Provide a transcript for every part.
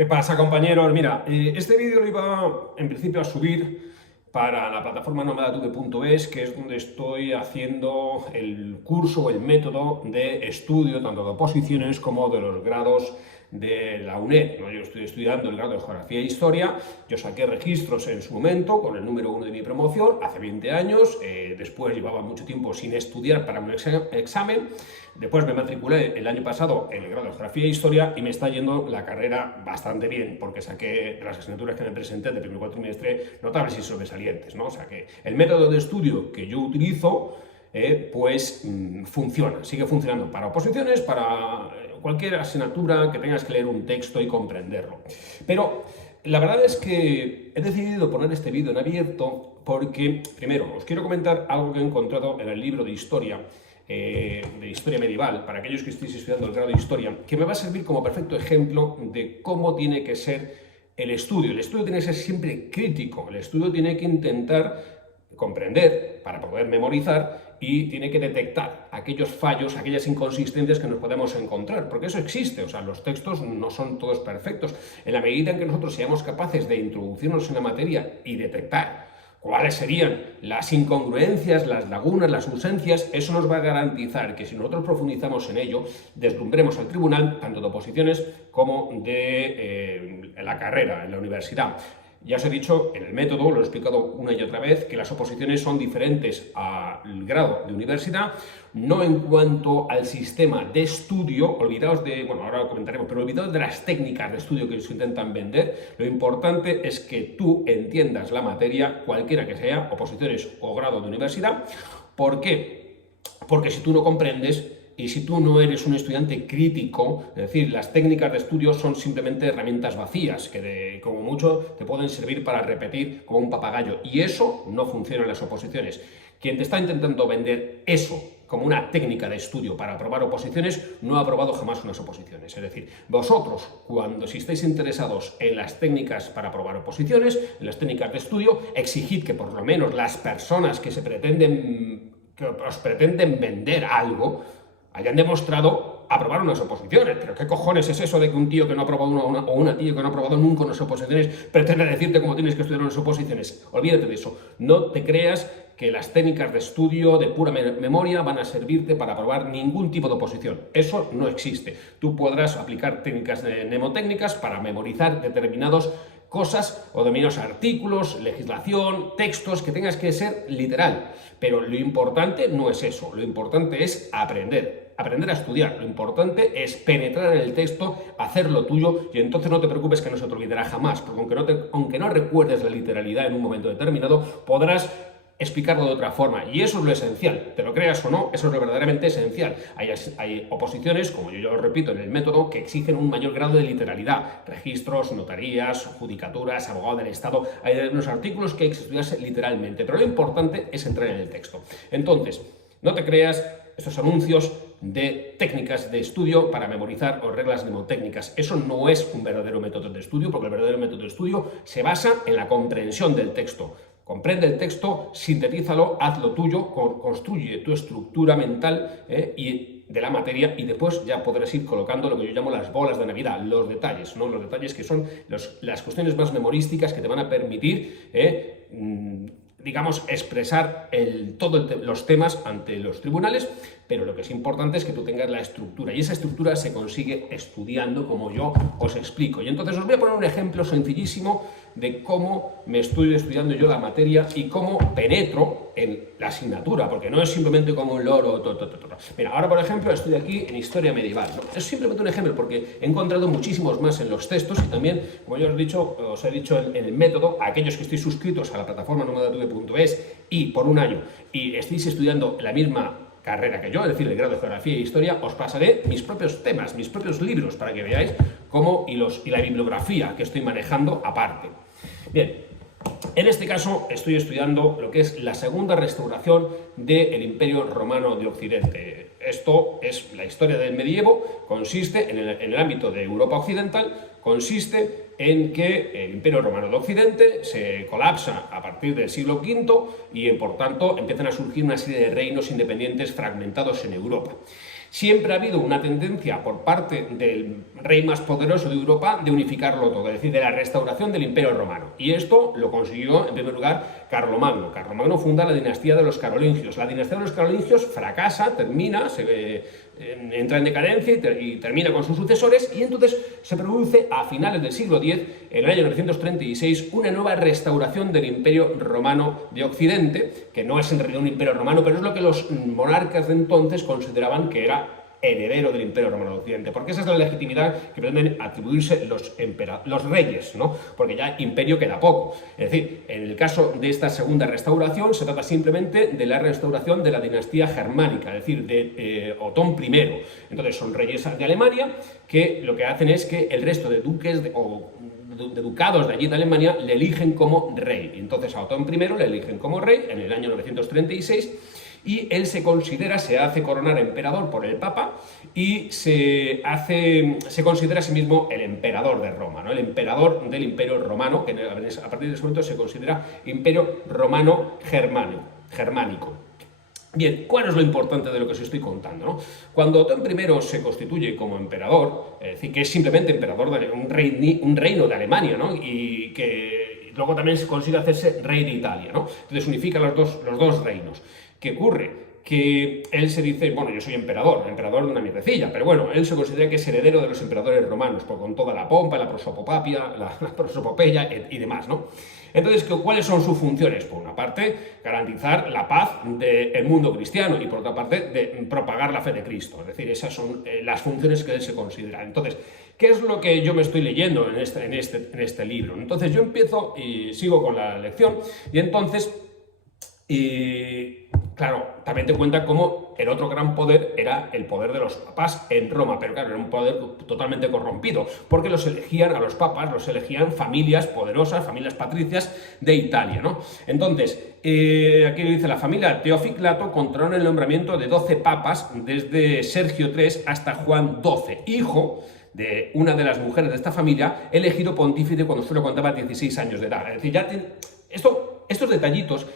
¿Qué pasa, compañeros? Mira, este vídeo lo iba en principio a subir para la plataforma nomadatube.es, que es donde estoy haciendo el curso o el método de estudio tanto de oposiciones como de los grados de la UNED, ¿no? Yo estoy estudiando el grado de Geografía e Historia. Yo saqué registros en su momento con el número 1 de mi promoción hace 20 años, después llevaba mucho tiempo sin estudiar para un examen, después me matriculé el año pasado en el grado de Geografía e Historia y me está yendo la carrera bastante bien, porque saqué de las asignaturas que me presenté de primer cuatrimestre notables y sobresalientes, ¿no? O sea que el método de estudio que yo utilizo funciona, sigue funcionando para oposiciones, para cualquier asignatura que tengas que leer un texto y comprenderlo. Pero la verdad es que he decidido poner este vídeo en abierto porque, primero, os quiero comentar algo que he encontrado en el libro de historia medieval, para aquellos que estéis estudiando el grado de historia, que me va a servir como perfecto ejemplo de cómo tiene que ser el estudio. El estudio tiene que ser siempre crítico, el estudio tiene que intentar comprender para poder memorizar y tiene que detectar aquellos fallos, aquellas inconsistencias que nos podemos encontrar, porque eso existe. O sea, los textos no son todos perfectos. En la medida en que nosotros seamos capaces de introducirnos en la materia y detectar cuáles serían las incongruencias, las lagunas, las ausencias, eso nos va a garantizar que si nosotros profundizamos en ello, deslumbremos al tribunal, tanto de oposiciones como de la carrera, en la universidad. Ya os he dicho en el método, lo he explicado una y otra vez, que las oposiciones son diferentes al grado de universidad, no en cuanto al sistema de estudio, olvidaos de, bueno, ahora lo comentaremos, pero olvidaos de las técnicas de estudio que se intentan vender. Lo importante es que tú entiendas la materia, cualquiera que sea, oposiciones o grado de universidad. ¿Por qué? Porque si tú no comprendes, y si tú no eres un estudiante crítico, es decir, las técnicas de estudio son simplemente herramientas vacías, que como mucho te pueden servir para repetir como un papagayo, y eso no funciona en las oposiciones. Quien te está intentando vender eso como una técnica de estudio para aprobar oposiciones, no ha aprobado jamás unas oposiciones. Es decir, vosotros, si estáis interesados en las técnicas para aprobar oposiciones, en las técnicas de estudio, exigid que por lo menos las personas que os pretenden vender algo, hayan demostrado aprobar unas oposiciones. Pero ¿qué cojones es eso de que un tío que no ha aprobado o una tía que no ha aprobado nunca unas oposiciones pretende decirte cómo tienes que estudiar unas oposiciones? Olvídate de eso. No te creas que las técnicas de estudio de pura memoria van a servirte para aprobar ningún tipo de oposición. Eso no existe. Tú podrás aplicar técnicas mnemotécnicas para memorizar determinados cosas o determinados artículos, legislación, textos, que tengas que ser literal. Pero lo importante no es eso, lo importante es aprender a estudiar. Lo importante es penetrar en el texto, hacerlo tuyo, y entonces no te preocupes que no se te olvidará jamás, porque aunque no recuerdes la literalidad en un momento determinado, podrás explicarlo de otra forma, y eso es lo esencial. Te lo creas o no, eso es lo verdaderamente esencial. Hay oposiciones, como yo lo repito en el método, que exigen un mayor grado de literalidad. Registros, notarías, judicaturas, abogado del Estado. Hay unos artículos que hay que estudiarse literalmente, pero lo importante es entrar en el texto. Entonces, no te creas estos anuncios de técnicas de estudio para memorizar o reglas mnemotécnicas. Eso no es un verdadero método de estudio, porque el verdadero método de estudio se basa en la comprensión del texto. Comprende el texto, sintetízalo, hazlo tuyo, construye tu estructura mental y de la materia, y después ya podrás ir colocando lo que yo llamo las bolas de Navidad, los detalles, ¿no? Los detalles que son las cuestiones más memorísticas que te van a permitir digamos, expresar todos los temas ante los tribunales, pero lo que es importante es que tú tengas la estructura, y esa estructura se consigue estudiando, como yo os explico. Y entonces os voy a poner un ejemplo sencillísimo de cómo me estoy estudiando yo la materia y cómo penetro en la asignatura, porque no es simplemente como un loro. Mira, ahora por ejemplo estoy aquí en Historia Medieval, ¿no? Es simplemente un ejemplo porque he encontrado muchísimos más en los textos, y también, como yo os he dicho en el método, a aquellos que estéis suscritos a la plataforma nomadatube.es y por un año y estéis estudiando la misma carrera que yo, es decir, el grado de Geografía e Historia, os pasaré mis propios temas, mis propios libros, para que veáis cómo y la bibliografía que estoy manejando aparte. Bien, en este caso estoy estudiando lo que es la segunda restauración del Imperio Romano de Occidente. Esto es la historia del medievo, consiste en el ámbito de Europa Occidental, consiste en que el Imperio Romano de Occidente se colapsa a partir del siglo V y por tanto empiezan a surgir una serie de reinos independientes fragmentados en Europa. Siempre ha habido una tendencia por parte del rey más poderoso de Europa de unificarlo todo, es decir, de la restauración del Imperio Romano. Y esto lo consiguió, en primer lugar, Carlomagno. Carlomagno funda la dinastía de los carolingios. La dinastía de los carolingios fracasa, termina, entra en decadencia y termina con sus sucesores, y entonces se produce a finales del siglo X, en el año 936, una nueva restauración del Imperio Romano de Occidente, que no es en realidad un imperio romano, pero es lo que los monarcas de entonces consideraban que era heredero del Imperio Romano de Occidente, porque esa es la legitimidad que pretenden atribuirse los reyes, ¿no? Porque ya imperio queda poco. Es decir, en el caso de esta segunda restauración se trata simplemente de la restauración de la dinastía germánica, es decir, de Otón I. Entonces son reyes de Alemania que lo que hacen es que el resto de duques de ducados de allí de Alemania le eligen como rey. Entonces a Otón I le eligen como rey en el año 936, y él se hace coronar emperador por el Papa y se considera a sí mismo el emperador de Roma, ¿no? El emperador del Imperio Romano, que a partir de ese momento se considera Imperio Romano Germánico. Bien, ¿cuál es lo importante de lo que os estoy contando, ¿no? Cuando Otón I se constituye como emperador, es decir, que es simplemente emperador de un reino de Alemania, ¿no? Y que luego también se consigue hacerse rey de Italia, ¿no? Entonces unifica los dos reinos. ¿Qué ocurre? Que él se dice, bueno, yo soy emperador de una mierdecilla, pero bueno, él se considera que es heredero de los emperadores romanos, con toda la pompa, la prosopopeya y demás, ¿no? Entonces, ¿cuáles son sus funciones? Por una parte, garantizar la paz del mundo cristiano y por otra parte, de propagar la fe de Cristo. Es decir, esas son las funciones que él se considera. Entonces, ¿qué es lo que yo me estoy leyendo en este libro? Entonces, yo empiezo y sigo con la lección y entonces... claro, también te cuenta cómo el otro gran poder era el poder de los papas en Roma, pero claro, era un poder totalmente corrompido, porque a los papas los elegían familias poderosas, familias patricias de Italia, ¿no? Entonces, aquí dice, la familia Teoficlato controló el nombramiento de 12 papas, desde Sergio III hasta Juan XII, hijo de una de las mujeres de esta familia, elegido pontífice cuando solo contaba 16 años de edad. Es decir, estos detallitos,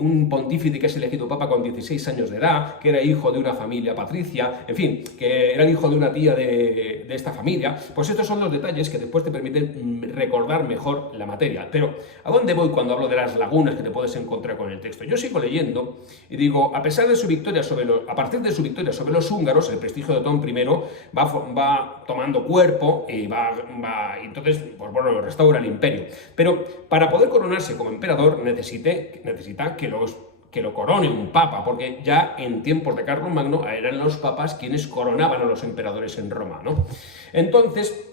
un pontífice que es elegido papa con 16 años de edad, que era hijo de una familia patricia, en fin, que era el hijo de una tía de esta familia, pues estos son los detalles que después te permiten recordar mejor la materia. Pero, ¿a dónde voy cuando hablo de las lagunas que te puedes encontrar con el texto? Yo sigo leyendo y digo, a partir de su victoria sobre los húngaros, el prestigio de Otón I va tomando cuerpo y entonces, pues bueno, restaura el imperio. Pero para poder coronarse como emperador necesita que lo corone un papa, porque ya en tiempos de Carlomagno eran los papas quienes coronaban a los emperadores en Roma, ¿no? Entonces,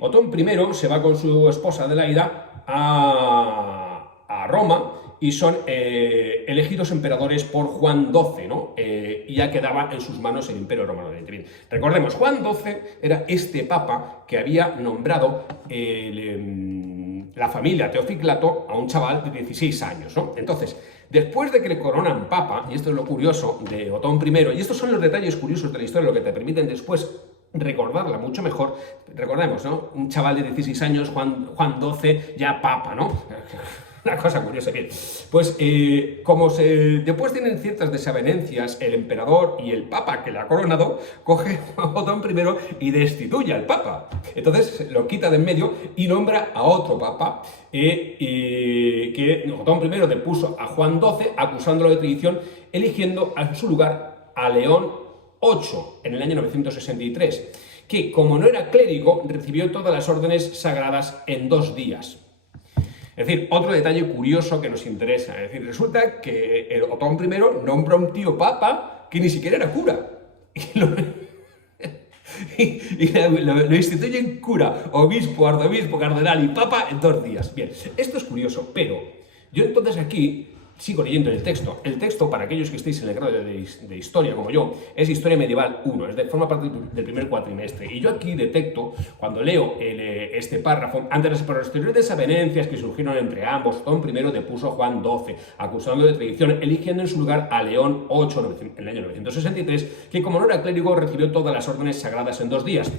Otón I se va con su esposa Adelaida a Roma y son elegidos emperadores por Juan XII, ¿no? Y ya quedaba en sus manos el Imperio Romano de Oriente. Recordemos, Juan XII era este papa que había nombrado la familia Teoficlato a un chaval de 16 años, ¿no? Entonces, después de que le coronan papa, y esto es lo curioso de Otón I, y estos son los detalles curiosos de la historia, lo que te permiten después recordarla mucho mejor, recordemos, ¿no? Un chaval de 16 años, Juan XII, ya papa, ¿no? Una cosa curiosa, bien. Pues después tienen ciertas desavenencias el emperador y el papa que le ha coronado, coge a Otón I y destituye al papa. Entonces lo quita de en medio y nombra a otro papa que Otón I depuso a Juan XII acusándolo de traición, eligiendo en su lugar a León VIII en el año 963, que como no era clérigo recibió todas las órdenes sagradas en 2 días. Es decir, otro detalle curioso que nos interesa. Es decir, resulta que el Otón I nombra a un tío papa que ni siquiera era cura. Y lo instituyen cura, obispo, arzobispo, cardenal y papa en 2 días. Bien, esto es curioso, pero yo entonces aquí sigo leyendo el texto. El texto, para aquellos que estéis en el grado de historia como yo, es Historia Medieval 1, forma parte del primer cuatrimestre. Y yo aquí detecto, cuando leo este párrafo, ante las posteriores desavenencias que surgieron entre ambos, Otón I depuso a Juan XII, acusando de traición, eligiendo en su lugar a León VIII en el año 963, que como no era clérigo recibió todas las órdenes sagradas en 2 días.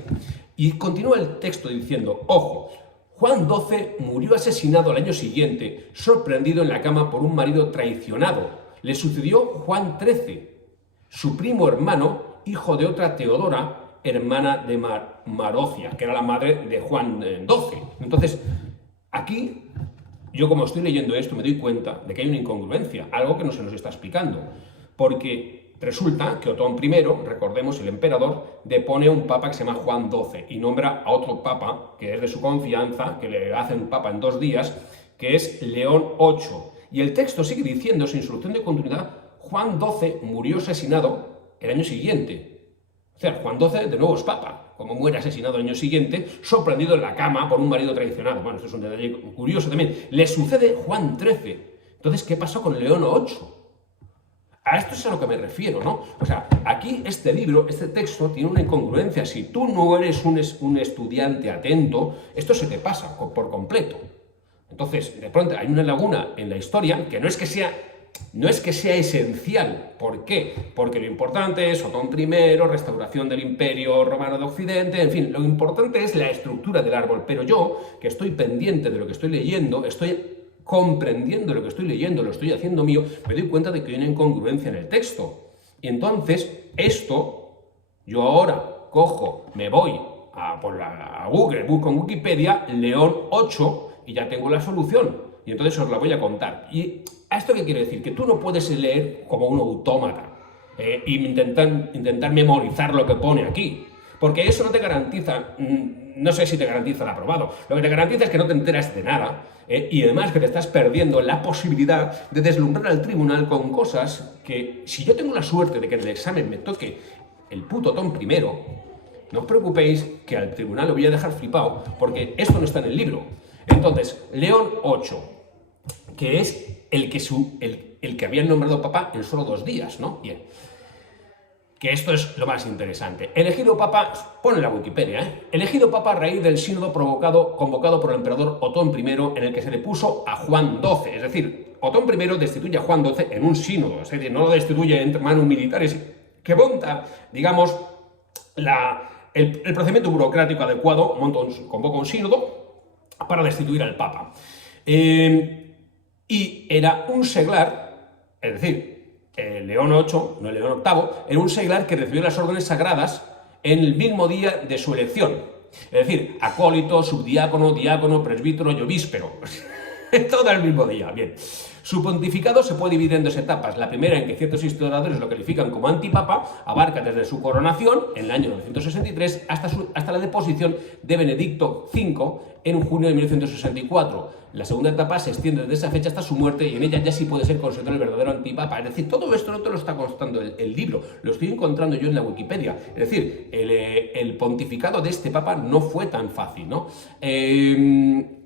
Y continúa el texto diciendo, ojo, Juan XII murió asesinado al año siguiente, sorprendido en la cama por un marido traicionado. Le sucedió Juan XIII. su primo hermano, hijo de otra Teodora, hermana de Marocia, que era la madre de Juan XII. Entonces, aquí, yo como estoy leyendo esto, me doy cuenta de que hay una incongruencia, algo que no se nos está explicando, porque resulta que Otón I, recordemos, el emperador, depone a un papa que se llama Juan XII y nombra a otro papa, que es de su confianza, que le hacen papa en 2 días, que es León VIII. Y el texto sigue diciendo, sin solución de continuidad, Juan XII murió asesinado el año siguiente. O sea, Juan XII de nuevo es papa, como muere asesinado el año siguiente, sorprendido en la cama por un marido traicionado. Bueno, esto es un detalle curioso también. Le sucede Juan XIII. Entonces, ¿qué pasó con León VIII? A esto es a lo que me refiero, ¿no? O sea, aquí este libro, este texto, tiene una incongruencia. Si tú no eres un estudiante atento, esto se te pasa por completo. Entonces, de pronto hay una laguna en la historia que no es que sea esencial. ¿Por qué? Porque lo importante es Otón I, restauración del Imperio Romano de Occidente, en fin, lo importante es la estructura del árbol. Pero yo, que estoy pendiente de lo que estoy leyendo, estoy comprendiendo lo que estoy leyendo, lo estoy haciendo mío, me doy cuenta de que hay una incongruencia en el texto. Y entonces, esto, yo ahora cojo, me voy a Google, busco en Wikipedia León VIII y ya tengo la solución. Y entonces os la voy a contar. ¿Y a esto qué quiere decir? Que tú no puedes leer como un autómata e intentar memorizar lo que pone aquí. Porque eso no te garantiza, no sé si te garantiza el aprobado. Lo que te garantiza es que no te enteras de nada y además que te estás perdiendo la posibilidad de deslumbrar al tribunal con cosas que, si yo tengo la suerte de que en el examen me toque el puto Otón I, no os preocupéis que al tribunal lo voy a dejar flipado, porque esto no está en el libro. Entonces, León VIII, que es el que habían nombrado papa en solo 2 días, ¿no? Bien. Que esto es lo más interesante. Elegido papa, pone la Wikipedia, elegido papa a raíz del sínodo convocado por el emperador Otón I, en el que se le puso a Juan XII. Es decir, Otón I destituye a Juan XII en un sínodo, es decir, no lo destituye entre manos militares, que monta, digamos, el procedimiento burocrático adecuado, convoca un sínodo para destituir al papa. Y era un seglar, es decir, León VIII, no León VIII, era un seglar que recibió las órdenes sagradas en el mismo día de su elección. Es decir, acólito, subdiácono, diácono, presbítero y obíspero. Todo el mismo día, bien. Su pontificado se puede dividir en 2 etapas. La primera, en que ciertos historiadores lo califican como antipapa, abarca desde su coronación, en el año 963, hasta la deposición de Benedicto V en junio de 1964. La segunda etapa se extiende desde esa fecha hasta su muerte y en ella ya sí puede ser considerado el verdadero antipapa. Es decir, todo esto no te lo está constando el libro, lo estoy encontrando yo en la Wikipedia. Es decir, el pontificado de este papa no fue tan fácil, ¿no?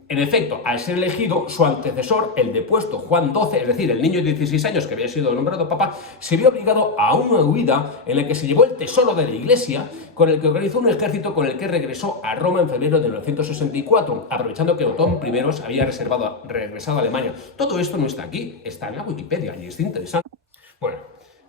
En efecto, al ser elegido, su antecesor, el depuesto Juan XII, es decir, el niño de 16 años que había sido nombrado papa, se vio obligado a una huida en la que se llevó el tesoro de la Iglesia, con el que organizó un ejército con el que regresó a Roma en febrero de 964, aprovechando que Otón I había regresado a Alemania. Todo esto no está aquí, está en la Wikipedia y es interesante. Bueno,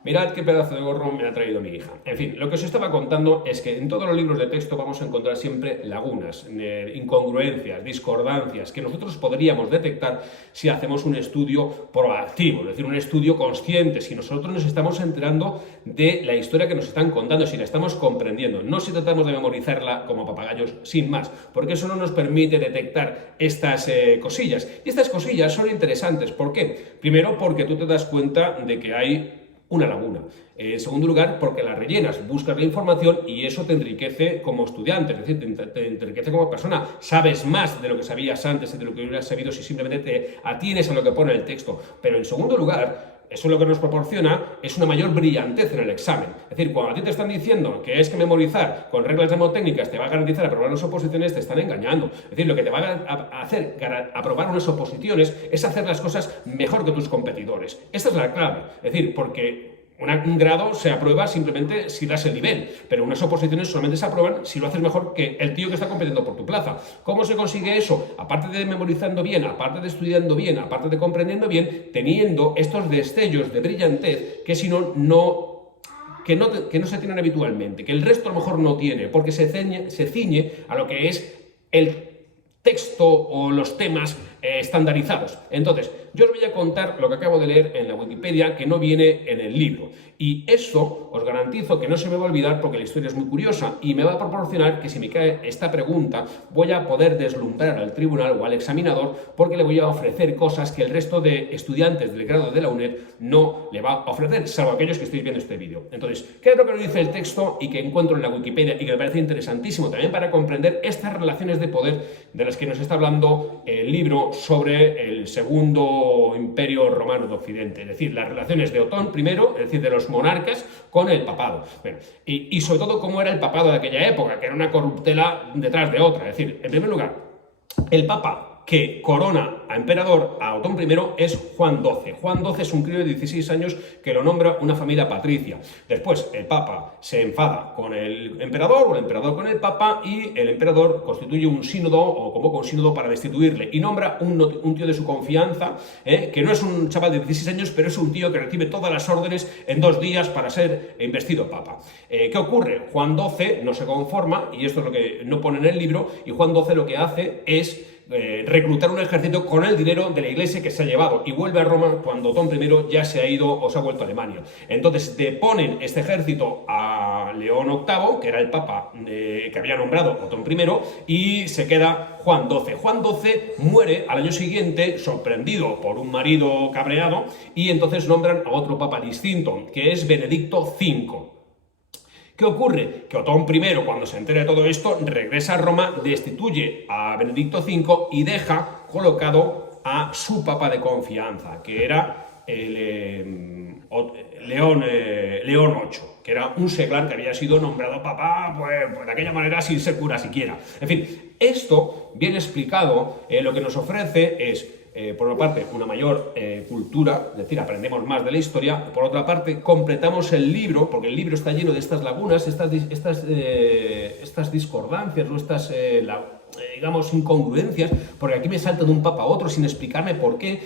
mirad qué pedazo de gorro me ha traído mi hija. En fin, lo que os estaba contando es que en todos los libros de texto vamos a encontrar siempre lagunas, incongruencias, discordancias, que nosotros podríamos detectar si hacemos un estudio proactivo, es decir, un estudio consciente, si nosotros nos estamos enterando de la historia que nos están contando, si la estamos comprendiendo, no si tratamos de memorizarla como papagayos sin más, porque eso no nos permite detectar estas cosillas. Y estas cosillas son interesantes, ¿por qué? Primero, porque tú te das cuenta de que hay una laguna. En segundo lugar, porque la rellenas, buscas la información y eso te enriquece como estudiante, es decir, te enriquece como persona. Sabes más de lo que sabías antes y de lo que hubieras sabido si simplemente te atienes a lo que pone el texto. Pero en segundo lugar, eso lo que nos proporciona es una mayor brillantez en el examen. Es decir, cuando a ti te están diciendo que es que memorizar con reglas mnemotécnicas te va a garantizar aprobar unas oposiciones, te están engañando. Es decir, lo que te va a hacer aprobar unas oposiciones es hacer las cosas mejor que tus competidores. Esta es la clave. Es decir, porque un grado se aprueba simplemente si das el nivel, pero unas oposiciones solamente se aprueban si lo haces mejor que el tío que está compitiendo por tu plaza. ¿Cómo se consigue eso? Aparte de memorizando bien, aparte de estudiando bien, aparte de comprendiendo bien, teniendo estos destellos de brillantez que si no se tienen habitualmente, que el resto a lo mejor no tiene, porque se ciñe a lo que es el texto o los temas estandarizados. Entonces, yo os voy a contar lo que acabo de leer en la Wikipedia, que no viene en el libro. Y eso os garantizo que no se me va a olvidar porque la historia es muy curiosa y me va a proporcionar que si me cae esta pregunta voy a poder deslumbrar al tribunal o al examinador porque le voy a ofrecer cosas que el resto de estudiantes del grado de la UNED no le va a ofrecer, salvo aquellos que estéis viendo este vídeo. Entonces, ¿qué es lo que nos dice el texto y que encuentro en la Wikipedia y que me parece interesantísimo también para comprender estas relaciones de poder de las que nos está hablando el libro sobre el segundo imperio romano de Occidente? Es decir, las relaciones de Otón I, es decir, de los monarcas con el papado. Bueno, y sobre todo cómo era el papado de aquella época, que era una corruptela detrás de otra. Es decir, en primer lugar, el papa que corona a emperador, a Otón I, es Juan XII. Juan XII es un crío de 16 años que lo nombra una familia patricia. Después, el papa se enfada con el emperador, o el emperador con el papa, y el emperador constituye un sínodo, o convoca un sínodo para destituirle, y nombra un tío de su confianza, que no es un chaval de 16 años, pero es un tío que recibe todas las órdenes en 2 días para ser investido papa. ¿Qué ocurre? Juan XII no se conforma, y esto es lo que no pone en el libro, y Juan XII lo que hace es reclutar un ejército con el dinero de la iglesia que se ha llevado y vuelve a Roma cuando Otón I ya se ha ido o se ha vuelto a Alemania. Entonces deponen este ejército a León VIII, que era el papa que había nombrado Otón I, y se queda Juan XII. Juan XII muere al año siguiente, sorprendido por un marido cabreado, y entonces nombran a otro papa distinto, que es Benedicto V. ¿Qué ocurre? Que Otón I, cuando se entera de todo esto, regresa a Roma, destituye a Benedicto V y deja colocado a su papa de confianza, que era León VIII, que era un seglar que había sido nombrado papa pues de aquella manera sin ser cura siquiera. En fin, esto bien explicado lo que nos ofrece es por una parte, una mayor cultura, es decir, aprendemos más de la historia. Por otra parte, completamos el libro, porque el libro está lleno de estas lagunas, estas discordancias o estas, digamos, incongruencias, porque aquí me salto de un papa a otro sin explicarme por qué,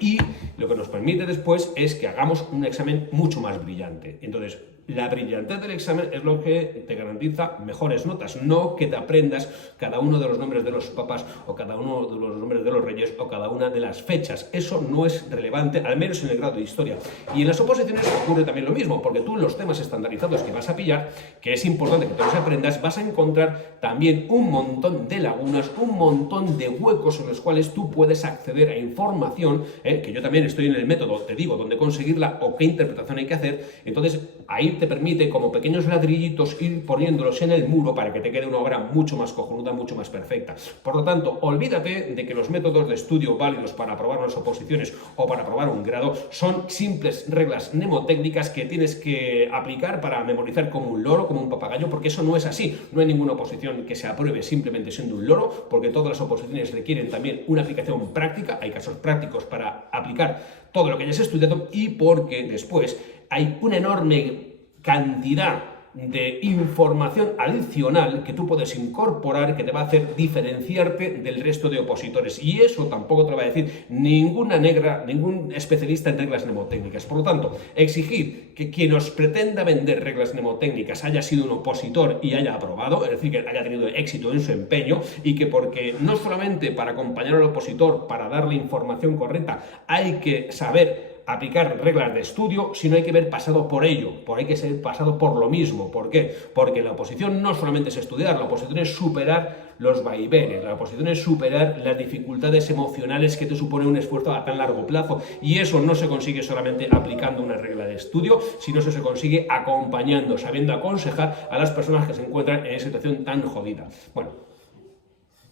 y lo que nos permite después es que hagamos un examen mucho más brillante. Entonces, la brillantez del examen es lo que te garantiza mejores notas, no que te aprendas cada uno de los nombres de los papas o cada uno de los nombres de los reyes o cada una de las fechas. Eso no es relevante, al menos en el grado de historia. Y en las oposiciones ocurre también lo mismo, porque tú en los temas estandarizados que vas a pillar, que es importante que te los aprendas, vas a encontrar también un montón de lagunas, un montón de huecos en los cuales tú puedes acceder a información, que yo también estoy en el método, te digo, dónde conseguirla o qué interpretación hay que hacer. Entonces, ahí te permite, como pequeños ladrillitos, ir poniéndolos en el muro para que te quede una obra mucho más cojonuda, mucho más perfecta. Por lo tanto, olvídate de que los métodos de estudio válidos para aprobar unas oposiciones o para aprobar un grado son simples reglas mnemotécnicas que tienes que aplicar para memorizar como un loro, como un papagayo, porque eso no es así. No hay ninguna oposición que se apruebe simplemente siendo un loro, porque todas las oposiciones requieren también una aplicación práctica, hay casos prácticos para aplicar todo lo que hayas estudiado, y porque después hay una enorme cantidad de información adicional que tú puedes incorporar que te va a hacer diferenciarte del resto de opositores, y eso tampoco te lo va a decir ningún especialista en reglas mnemotécnicas. Por lo tanto, exigir que quien os pretenda vender reglas mnemotécnicas haya sido un opositor y haya aprobado, es decir, que haya tenido éxito en su empeño, y que porque no solamente para acompañar al opositor, para darle información correcta, hay que saber aplicar reglas de estudio, sino hay que haber pasado por ello, hay que ser pasado por lo mismo. ¿Por qué? Porque la oposición no solamente es estudiar, la oposición es superar los vaivenes, la oposición es superar las dificultades emocionales que te supone un esfuerzo a tan largo plazo, y eso no se consigue solamente aplicando una regla de estudio, sino eso se consigue acompañando, sabiendo aconsejar a las personas que se encuentran en esa situación tan jodida. Bueno,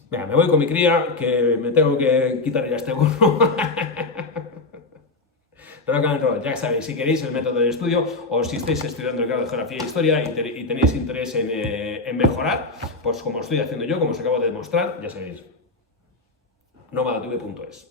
venga, me voy con mi cría, que me tengo que quitar ya este gorro. Ya sabéis, si queréis el método de estudio, o si estáis estudiando el grado de Geografía e Historia y tenéis interés en mejorar, pues como estoy haciendo yo, como os acabo de demostrar, ya sabéis, nomadatv.es.